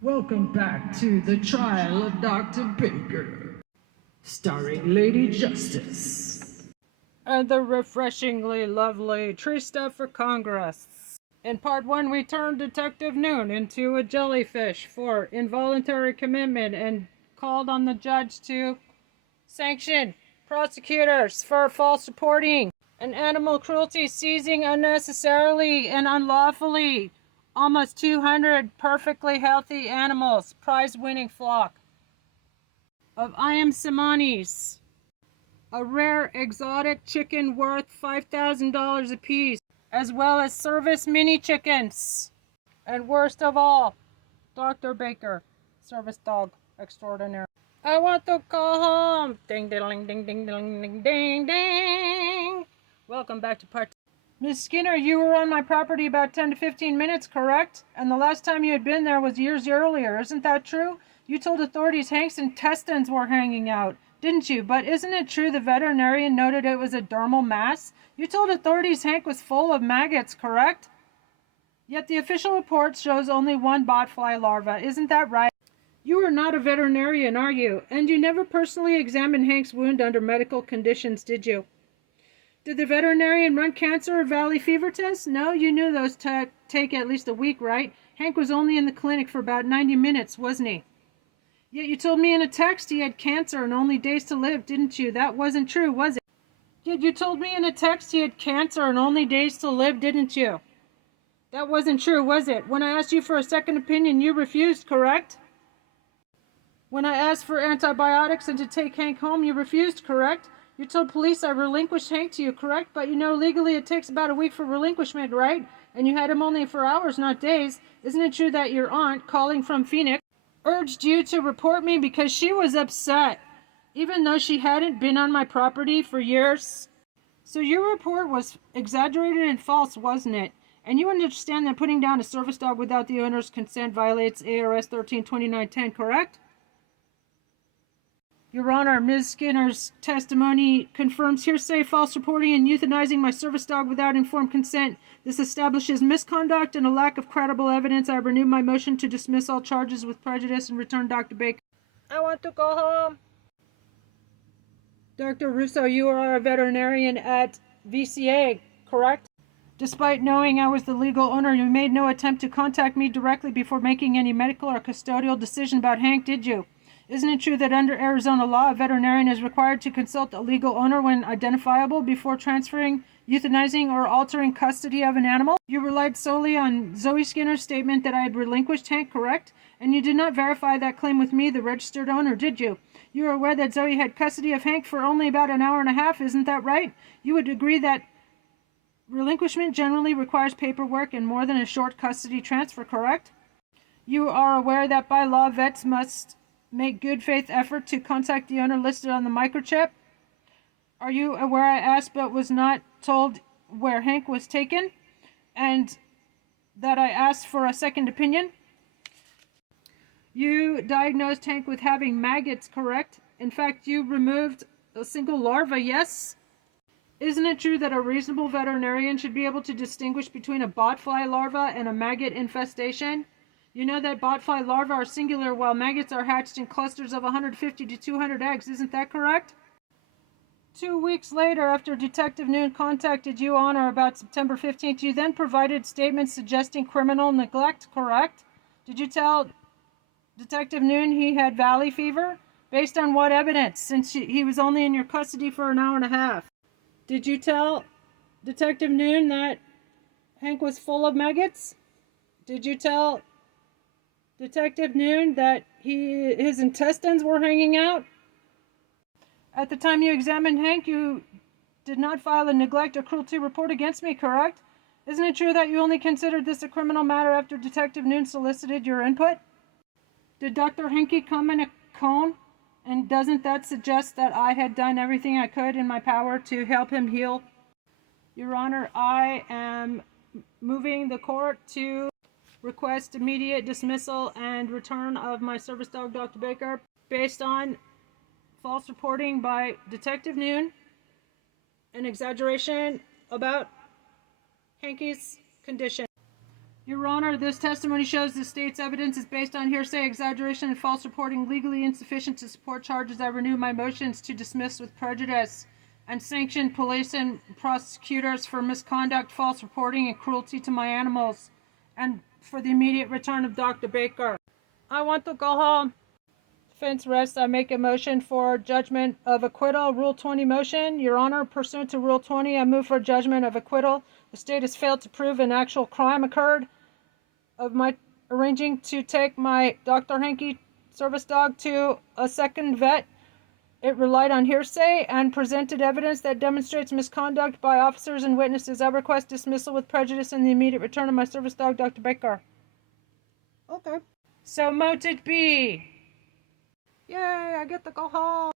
Welcome back to the trial of Dr. Baker, starring Lady Justice. And the refreshingly lovely Trista for Congress. In part 1, we turned Detective Noon into a jellyfish for involuntary commitment and called on the judge to sanction prosecutors for false reporting and animal cruelty, seizing unnecessarily and unlawfully almost 200 perfectly healthy animals, prize-winning flock of Simanis, a rare exotic chicken worth $5,000 apiece, as well as service mini chickens. And worst of all, Dr. Baker, service dog extraordinaire. I want to go home. Ding, ding, ding, ding, ding, ding, ding, ding. Welcome back to part 2. Miss Skinner, you were on my property about 10 to 15 minutes, correct? And the last time you had been there was years earlier, isn't that true? You told authorities Hank's intestines were hanging out, didn't you? But isn't it true the veterinarian noted it was a dermal mass? You told authorities Hank was full of maggots, correct? Yet the official report shows only one botfly larva, isn't that right? You are not a veterinarian, are you? And you never personally examined Hank's wound under medical conditions, did you? Did the veterinarian run cancer or valley fever tests? No, you knew those take at least a week, right? Hank was only in the clinic for about 90 minutes, wasn't he? Yet you told me in a text he had cancer and only days to live, didn't you? That wasn't true, was it? Yet you told me in a text he had cancer and only days to live, didn't you? That wasn't true, was it? When I asked you for a second opinion, you refused, correct? When I asked for antibiotics and to take Hank home, you refused, correct? You told police I relinquished Hank to you, correct? But you know legally it takes about a week for relinquishment, right? And you had him only for hours, not days. Isn't it true that your aunt, calling from Phoenix, urged you to report me because she was upset, even though she hadn't been on my property for years? So your report was exaggerated and false, wasn't it? And you understand that putting down a service dog without the owner's consent violates ARS 132910, correct? Your Honor, Ms. Skinner's testimony confirms hearsay, false reporting, and euthanizing my service dog without informed consent. This establishes misconduct and a lack of credible evidence. I renew my motion to dismiss all charges with prejudice and return Dr. Baker. I want to go home. Dr. Russo, you are a veterinarian at VCA, correct? Despite knowing I was the legal owner, you made no attempt to contact me directly before making any medical or custodial decision about Hank, did you? Isn't it true that under Arizona law, a veterinarian is required to consult a legal owner when identifiable before transferring, euthanizing, or altering custody of an animal? You relied solely on Zoe Skinner's statement that I had relinquished Hank, correct? And you did not verify that claim with me, the registered owner, did you? You are aware that Zoe had custody of Hank for only about an hour and a half, isn't that right? You would agree that relinquishment generally requires paperwork and more than a short custody transfer, correct? You are aware that by law, vets must make good faith effort to contact the owner listed on the microchip? Are you aware I asked but was not told where Hank was taken? And that I asked for a second opinion? You diagnosed Hank with having maggots, correct? In fact, you removed a single larva, yes? Isn't it true that a reasonable veterinarian should be able to distinguish between a botfly larva and a maggot infestation? You know that botfly larvae are singular while maggots are hatched in clusters of 150 to 200 eggs, isn't that correct? 2 weeks later, after Detective Noon contacted you on or about September 15th, you then provided statements suggesting criminal neglect, correct? Did you tell Detective Noon he had valley fever? Based on what evidence, since he was only in your custody for an hour and a half? Did you tell Detective Noon that Hank was full of maggots? Did you tell Detective Noon that his intestines were hanging out? At the time you examined Hank, you did not file a neglect or cruelty report against me, correct? Isn't it true that you only considered this a criminal matter after Detective Noon solicited your input? Did Dr. Henke come in a cone? And doesn't that suggest that I had done everything I could in my power to help him heal? Your Honor, I am moving the court to request immediate dismissal and return of my service dog, Dr. Baker, based on false reporting by Detective Noon, an exaggeration about Hanky's condition. Your Honor, this testimony shows the state's evidence is based on hearsay, exaggeration, and false reporting, legally insufficient to support charges. I renew my motions to dismiss with prejudice and sanction police and prosecutors for misconduct, false reporting, and cruelty to my animals, and for the immediate return of Dr. Baker. I want to go home. Defense rests. I make a motion for judgment of acquittal. Rule 20 motion. Your Honor, pursuant to Rule 20, I move for judgment of acquittal. The state has failed to prove an actual crime occurred of my arranging to take my Dr. Hanky service dog to a second vet. It relied on hearsay and presented evidence that demonstrates misconduct by officers and witnesses. I request dismissal with prejudice and the immediate return of my service dog, Dr. Baker. Okay. So mote it be. Yay, I get to go home.